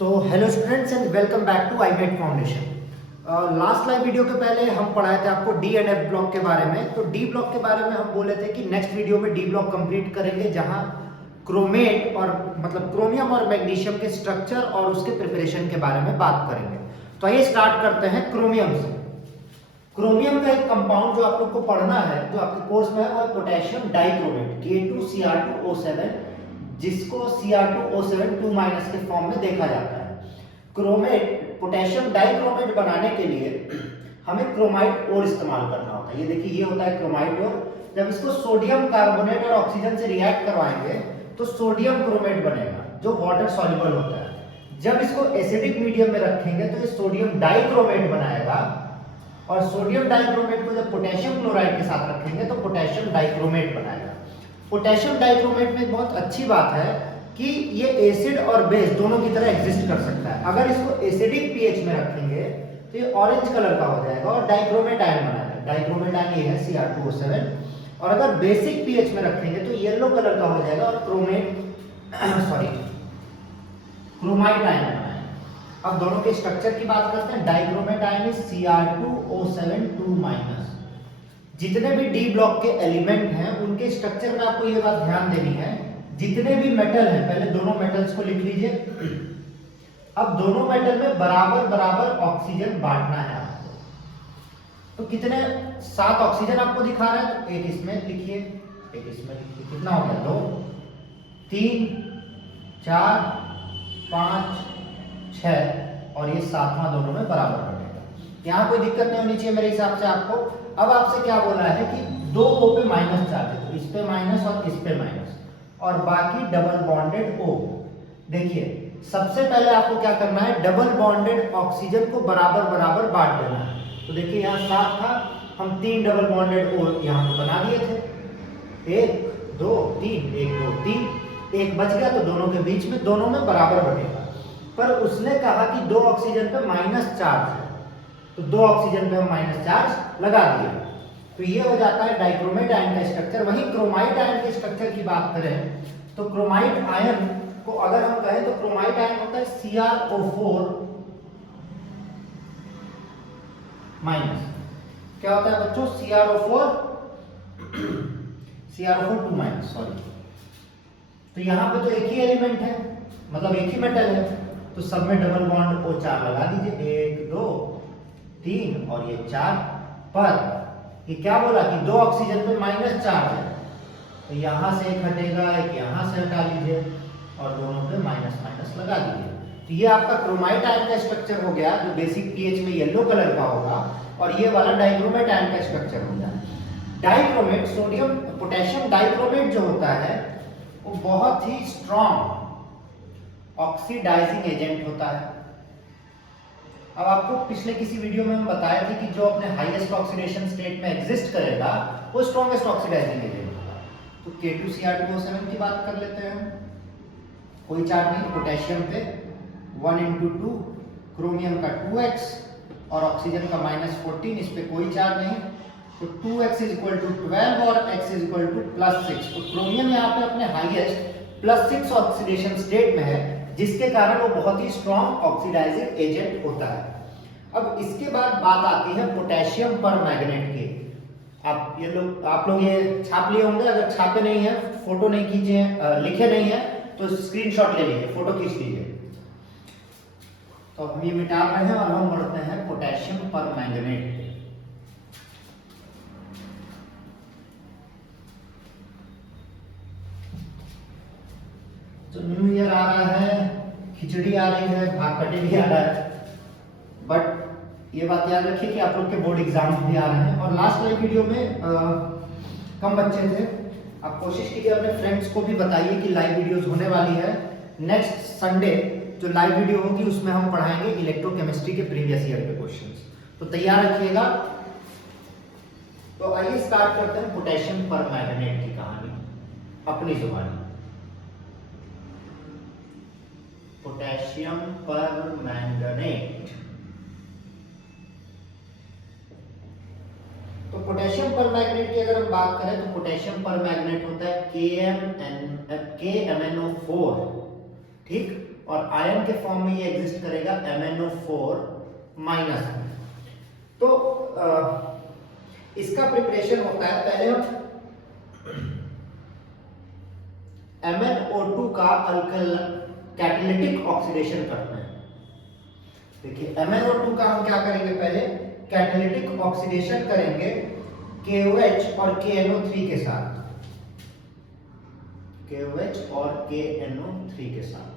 तो hello students and welcome back to IMET foundation. Last live video के पहले हम पढ़ाए थे आपको डी एंड एफ ब्लॉक के बारे में। तो डी ब्लॉक के बारे में हम बोले थे कि नेक्स्ट वीडियो में डी ब्लॉक कंप्लीट करेंगे, जहां क्रोमेट और मतलब क्रोमियम और मैग्नीशियम के स्ट्रक्चर और उसके प्रिपरेशन के बारे में बात करेंगे। तो आइए स्टार्ट करते हैं क्रोमियम से। क्रोमियम का एक कंपाउंड जो आप लोग को पढ़ना है, जो आपके कोर्स में है, वो है पोटेशियम डाइक्रोमेट K2Cr2O7, जिसको Cr2O7 2- के फॉर्म में देखा जाता है। क्रोमेट पोटेशियम डाइक्रोमेट बनाने के लिए हमें क्रोमाइट ओर इस्तेमाल करना होता है। ये देखिए, ये होता है क्रोमाइट ओर। जब इसको सोडियम कार्बोनेट और ऑक्सीजन से रिएक्ट करवाएंगे तो सोडियम क्रोमेट बनेगा, जो वाटर सॉल्युबल होता है। जब इसको एसिडिक मीडियम में रखेंगे तो ये सोडियम डाइक्रोमेट बनाएगा, और सोडियम डाइक्रोमेट को जब पोटेशियम क्लोराइड के साथ रखेंगे तो पोटेशियम डाइक्रोमेट बनाएगा। पोटेशियम डाइक्रोमेट में बहुत अच्छी बात है कि ये एसिड और बेस दोनों की तरह एग्जिस्ट कर सकता है। अगर इसको एसिडिक पीएच में रखेंगे तो ये ऑरेंज कलर का हो जाएगा और डाइक्रोमेट आयन बनाएगा। डाइक्रोमेट आयन ये है Cr2O7। और अगर बेसिक पीएच में रखेंगे तो येलो कलर का हो जाएगा और क्रोमाइट आयन बनाएगा। अब दोनों के स्ट्रक्चर की बात करते हैं। Dichromate ion is Cr2O7 2-। जितने भी डी ब्लॉक के एलिमेंट हैं उनके स्ट्रक्चर में आपको ये बात ध्यान देनी है, जितने भी मेटल हैं, पहले दोनों मेटल्स को लिख लीजिए। अब दोनों मेटल में बराबर बराबर ऑक्सीजन बांटना है आपको। तो कितने 7 ऑक्सीजन आपको दिखा रहा है, तो एक इसमें लिखिए, एक इसमें लिखिए। कितना हो गया? 2 3 4 5 6 और ये 7वां दोनों में बराबर बनेगा। यहाँ कोई दिक्कत नहीं होनी चाहिए मेरे हिसाब से आपको। अब आपसे क्या बोला है कि 2 O पे माइनस चार्ज है, तो इस पे माइनस और इस पे माइनस, और बाकी डबल बॉन्डेड O। देखिए, सबसे पहले आपको क्या करना है, डबल बॉन्डेड ऑक्सीजन को बराबर बराबर बांट देना है। तो देखिए, यहाँ 7 था, हम 3 डबल बॉन्डेड O यहाँ पे बना दिए थे। 1 2 3 1 2 3, एक बच गया, तो दोनों के बीच में दोनों में बराबर बनेगा। पर उसने कहा कि 2 ऑक्सीजन पे माइनस चार्ज है, तो 2 ऑक्सीजन पे हम माइनस चार्ज लगा दिए। तो ये हो जाता है डाइक्रोमेट आयन का स्ट्रक्चर। वहीं क्रोमाइट आयन के स्ट्रक्चर की बात करें तो क्रोमाइट आयन को अगर हम कहें तो क्रोमाइट आयन होता है CrO4 माइनस। क्या होता है बच्चों? CrO4 2-, sorry. तो यहां पे तो एक ही एलिमेंट है, मतलब एक ही मेटल है, तो सब में डबल बॉन्ड O4 लगा दीजिए। 1 2 3 और ये 4। पर ये क्या बोला कि 2 ऑक्सीजन पे माइनस चार्ज है, तो यहां से एक हटेगा, एक यहां से हटा लीजिए और दोनों पे माइनस माइनस लगा दीजिए। तो ये आपका क्रोमाइट आयन का स्ट्रक्चर हो गया, जो बेसिक पीएच में येलो कलर का होगा, और ये वाला डाइक्रोमेट आयन का स्ट्रक्चर हो गया। डाइक्रोमेट सोडियम पोटेशियम डाइक्रोमेट जो होता है वो बहुत ही स्ट्रॉन्ग ऑक्सीडाइजिंग एजेंट होता है। अब आपको पिछले किसी वीडियो में हम बताए थे कि जो अपने हाईएस्ट ऑक्सीडेशन स्टेट में एग्जिस्ट करेगा वो स्ट्रॉन्गेस्ट ऑक्सीडाइजिंग एजेंट होगा। तो K2Cr2O7 की बात कर लेते हैं। कोई चार्ज नहीं, पोटेशियम पे 1 × 2, क्रोमियम का 2x और ऑक्सीजन का -14, इस पे कोई चार्ज नहीं, तो 2x = 12 और x = +6। तो क्रोमियम यहाँ पे अपने हाईएस्ट +6 ऑक्सीडेशन स्टेट में है, जिसके कारण वो बहुत ही स्ट्रॉन्ग ऑक्सीडाइजिंग एजेंट होता है। अब इसके बाद बात आती है पोटेशियम परमैंगनेट की। आप लोग ये छाप लिए होंगे, अगर छापे नहीं है, फोटो नहीं खींचे, लिखे नहीं है, तो स्क्रीनशॉट ले लीजिए, फोटो खींच लीजिए। तो हम ये मिटा रहे हैं और हम बढ़ते हैं पोटेशियम परमैंगनेट पे। तो न्यू ईयर आ रहा है, खिचड़ी आ रही है, भाकटे भी आ रहा है, बट ये बात याद रखिए कि आप लोग के बोर्ड एग्जाम्स भी आ रहे हैं। और लास्ट वाली वीडियो में कम बच्चे थे। आप कोशिश कीजिए अपने फ्रेंड्स को भी बताइए कि लाइव वीडियोस होने वाली है। नेक्स्ट संडे जो लाइव वीडियो होगी उसमें हम पढ़ाएंगे इलेक्ट्रोकेमिस्ट्री के प्रीवियस ईयर के क्वेश्चंस, तो तैयार रखिएगा। तो आइए स्टार्ट करते हैं पोटेशियम परमैंगनेट की कहानी अपनी जुबानी। Potassium permanganate. तो पोटेशियम परमैंगनेट की अगर हम बात करें तो पोटेशियम परमैंगनेट होता है KMnO4, ठीक। और आयन के फॉर्म में ये एग्जिस्ट करेगा MnO4 माइनस। तो इसका प्रिपरेशन होता है, पहले हम MnO2 का कैटालिटिक ऑक्सीडेशन करते हैं। देखिए MnO2 का हम क्या करेंगे, पहले कैटालिटिक ऑक्सीडेशन करेंगे KOH और KNO3 के साथ, KOH और KNO3 के साथ।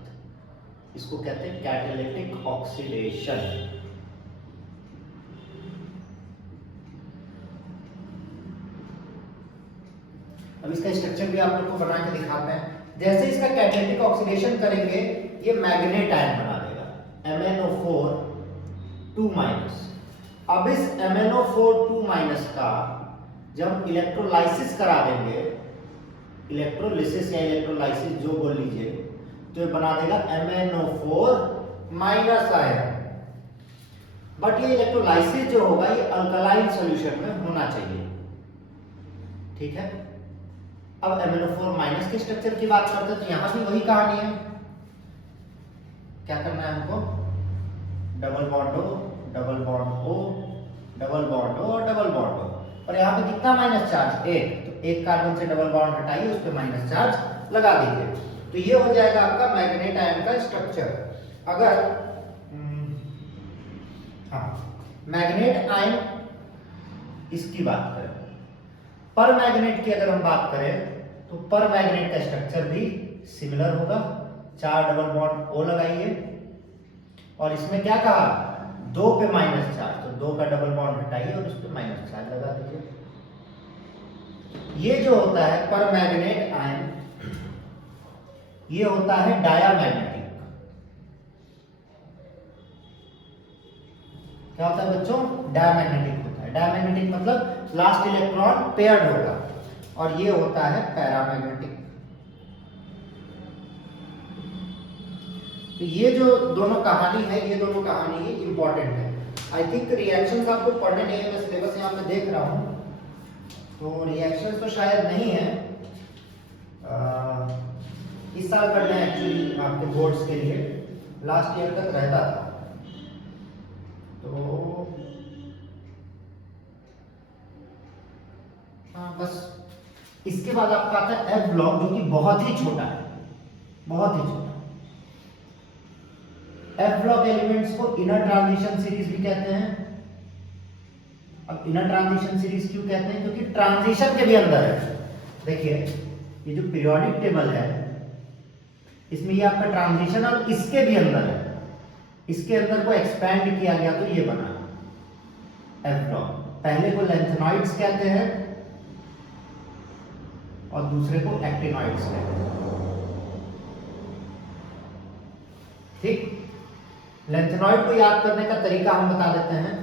इसको कहते हैं कैटालिटिक ऑक्सीडेशन। अब इसका स्ट्रक्चर भी आप लोग को बना के दिखाते हैं। जैसे इसका कैटालिटिक ऑक्सीडेशन करेंगे, ये मैग्नेट आयन बना देगा MnO4 2 माइनस। अब इस MnO4 2 माइनस का जब इलेक्ट्रोलाइसिस करा देंगे, इलेक्ट्रोलिसिस या इलेक्ट्रोलाइसिस जो बोल लीजिए, तो ये बना देगा MnO4 माइनस आयन। बट ये इलेक्ट्रोलाइसिस जो होगा ये अल्कलाइन सॉल्यूशन में होना चाहिए, ठीक है। अब MnO4 माइनस के स्ट्रक्चर की बात करते हैं तो यहां भी वही कहानी है। क्या करना है हमको, double bond O, double bond O, double bond O और डबल बॉन्ड O। और यहाँ पे कितना माइनस चार्ज, एक, तो एक कार्बन से डबल बॉन्ड हटाइए, उस पे माइनस चार्ज लगा दीजिए, तो ये हो जाएगा आपका मैग्नेट आयन का स्ट्रक्चर। अगर मैग्नेट आयन इसकी बात करें, पर मैग्नेट की अगर हम बात करें तो पर मैग्नेट का स्ट्रक्चर भी सिमिलर होगा। 4 डबल बॉन्ड O लगाइए और इसमें क्या कहा, 2 पे माइनस चार्ज, तो 2 का डबल बॉन्ड हटाइए और उस पे माइनस चार्ज लगा दीजिए। ये जो होता है पर मैग्नेट आयन, ये होता है डायामैग्नेटिक। क्या होता है बच्चों, डायामैग्नेटिक होता है। डायामैग्नेटिक मतलब लास्ट इलेक्ट्रॉन पेयर्ड होगा, और ये होता है पैरामैग्नेटिक। तो ये जो दोनों कहानी है, ये दोनों कहानी इंपॉर्टेंट है। आई थिंक रिएक्शंस आपको पढ़ने नहीं है, मैं सिलेबस यहाँ पे देख रहा हूँ, तो रिएक्शंस तो शायद नहीं है, इस साल पढ़ना है एक्चुअली आपके बोर्ड्स के लिए, लास्ट ईयर तक रहता था। तो बस इसके बाद आपका आता है एफ ब्लॉक, जो कि बहुत ही छोटा है, बहुत ही छोटा। एफ ब्लॉक एलिमेंट्स को इनर ट्रांजिशन सीरीज भी कहते हैं। अब इनर ट्रांजिशन सीरीज क्यों कहते हैं, क्योंकि ट्रांजिशन के भी अंदर है। देखिए ये जो पीरियोडिक टेबल है, इसमें ये आपका ट्रांजिशन और इसके भी अंदर है, इसके अंदर को एक्सपैंड किया गया तो ये बना एफ ब्लॉक। पहले को लेंथेनॉइड्स कहते हैं और दूसरे को एक्टिनॉइड्स कहते हैं, ठीक। लेंथेनॉइड को याद करने का तरीका हम बता देते हैं,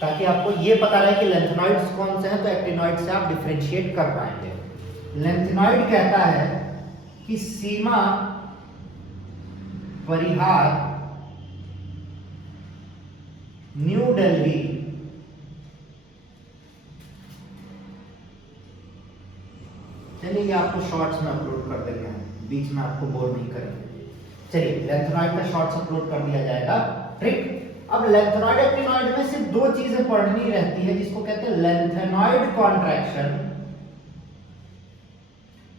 ताकि आपको ये पता रहे कि लेंथेनॉइड्स कौन से हैं, तो एक्टिनॉइड से आप डिफरेंशिएट कर पाएंगे। लेंथेनॉइड कहता है कि सीमा परिहार न्यू दिल्ली चलिए ये आपको शॉर्ट्स में अपलोड कर देंगे, बीच में आपको बोर नहीं करेंगे। चलिए लेंथेनॉइड में शॉर्ट्स अपलोड कर दिया जाएगा, ट्रिक। अब लेंथेनॉइड एक्टिनॉइड में सिर्फ 2 चीजें पढ़नी रहती है, जिसको कहते हैं लेंथेनॉइड कॉन्ट्रैक्शन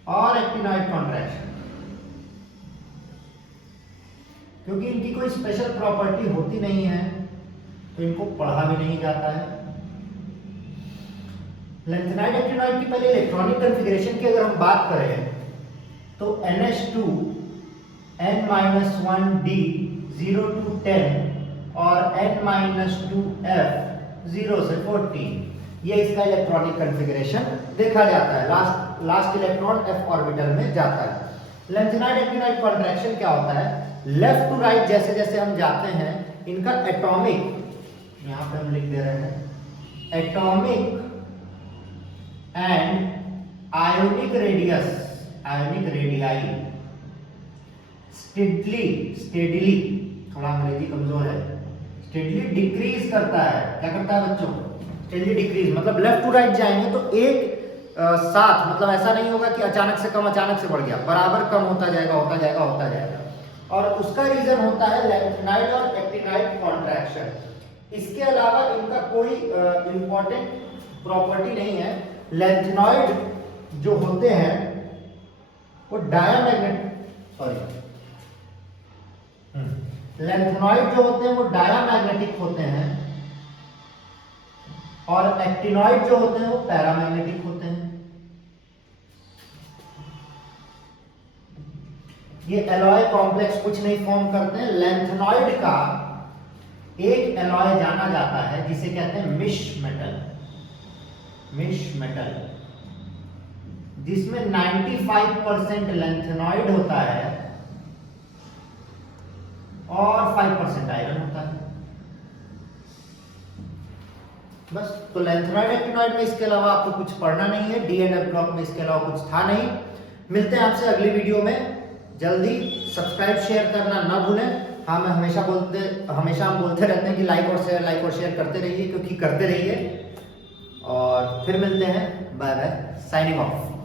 और एक्टिनॉइड कॉन्ट्रैक्शन। क्योंकि इनकी कोई स्पेशल प्रॉपर्टी होती नहीं है, तो इनको पढ़ा भी नहीं जाता है। लेंथेनॉइड एक्टिनॉइड की पहले इलेक्ट्रॉनिक कॉन्फ़िगरेशन की अगर हम बात करें तो NH2 N-1D 0 to 10 और N-2F 0 से 14, ये इसका इलेक्ट्रॉनिक कॉन्फ़िगरेशन देखा जाता है। लास्ट इलेक्ट्रॉन f ऑर्बिटल में जाता है। लेंथेनॉइड एक्टिनॉइड कॉन्ट्रैक्शन क्या होता है, लेफ्ट टू राइट जैसे जैसे हम जाते हैं, इनका एटॉमिक, यहां पे हम लिख दे रहे हैं, atomic and ionic radius, ionic radii steadily, थोड़ा अंग्रेजी कमजोर है, स्टेडली डिक्रीज करता है। क्या करता है बच्चों, स्टेडली डिक्रीज, मतलब लेफ्ट टू राइट जाएंगे तो एक साथ, मतलब ऐसा नहीं होगा कि अचानक से कम अचानक से बढ़ गया, बराबर कम होता जाएगा होता जाएगा होता जाएगा। और उसका रीजन होता है लैंथेनाइड और एक्टिनाइड कॉन्ट्रैक्शन। इसके अलावा इनका कोई इंपॉर्टेंट प्रॉपर्टी नहीं है। लैंथेनॉइड जो होते हैं वो लैंथेनॉइड जो होते हैं वो डायामैग्नेटिक होते हैं और एक्टिनॉइड जो होते हैं वो पैरामैग्नेटिक होते हैं। ये एलॉय कॉम्प्लेक्स कुछ नहीं फॉर्म करते हैं। लैंथेनॉइड का एक एलॉय जाना जाता है जिसे कहते हैं मिश मेटल, जिसमें 95% लैंथेनॉइड होता है और 5% आयरन होता है। बस, तो लैंथेनॉइड एक्टिनॉइड में इसके अलावा आपको कुछ पढ़ना नहीं है। डी एंड एफ ब्लॉक में इसके अलावा कुछ था नहीं। मिलते हैं आपसे अगली वीडियो में जल्दी। सब्सक्राइब शेयर करना ना भूलें। हाँ, मैं हमेशा हम बोलते रहते हैं कि लाइक और शेयर करते रहिए, क्योंकि करते रहिए। और फिर मिलते हैं। Bye bye, signing of.